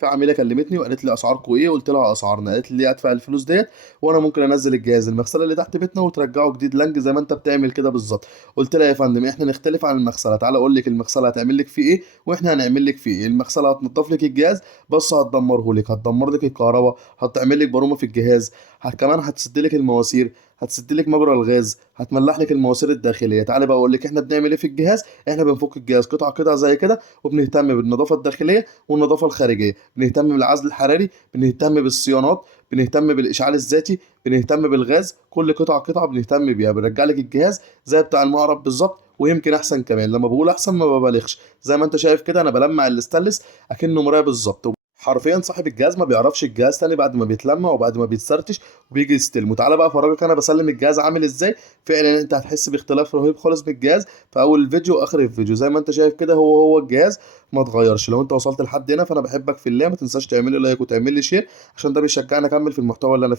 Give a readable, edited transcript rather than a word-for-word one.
في عميله كلمتني وقالت لي اسعاركم ايه، قلت لها اسعارنا، قالت لي ادفع الفلوس ديت وانا ممكن انزل الجهاز المغسله اللي تحت بيتنا وترجعه جديد لانج زي ما انت بتعمل كده بالظبط. قلت لها يا فندم احنا نختلف عن المغسله، تعالى اقول لك المغسله هتعمل لك فيه ايه واحنا هنعمل لك فيه ايه. المغسله هتنضف لك الجهاز بس هتدمره لك، هتدمر لك الكهرباء، هتعمل لك برومه في الجهاز، كمان هتسد لك المواسير، هتسد لك مجرى الغاز، هتملح لك المواسير الداخليه. تعالى بقى اقول لك احنا بنعمل ايه في الجهاز. احنا بنفك الجهاز قطعه قطعه زي كده، وبنهتم بالنظافه الداخليه والنظافه الخارجيه، بنهتم بالعزل الحراري، بنهتم بالصيانات، بنهتم بالاشعال الذاتي، بنهتم بالغاز. كل قطعه قطعه بنهتم بيها، بنرجع لك الجهاز زي بتاع المعرض بالظبط ويمكن احسن كمان. لما بقول احسن ما ببالغش، زي ما انت شايف كده انا بلمع الاستانلس اكنه مرايه بالظبط. حرفيا صاحب الجهاز ما بيعرفش الجهاز تاني بعد ما بيتلمع وبعد ما بيتسرتش وبيجي يستلمه. تعالى بقى افرجك انا بسلم الجهاز عامل ازاي. فعلا انت هتحس باختلاف رهيب خالص من الجهاز في اول الفيديو واخر الفيديو. زي ما انت شايف كده هو الجهاز ما اتغيرش. لو انت وصلت لحد هنا فانا بحبك في الله، ما تنساش تعمل لي لايك وتعمل لي شير عشان ده بيشجعني اكمل في المحتوى اللي انا فيه.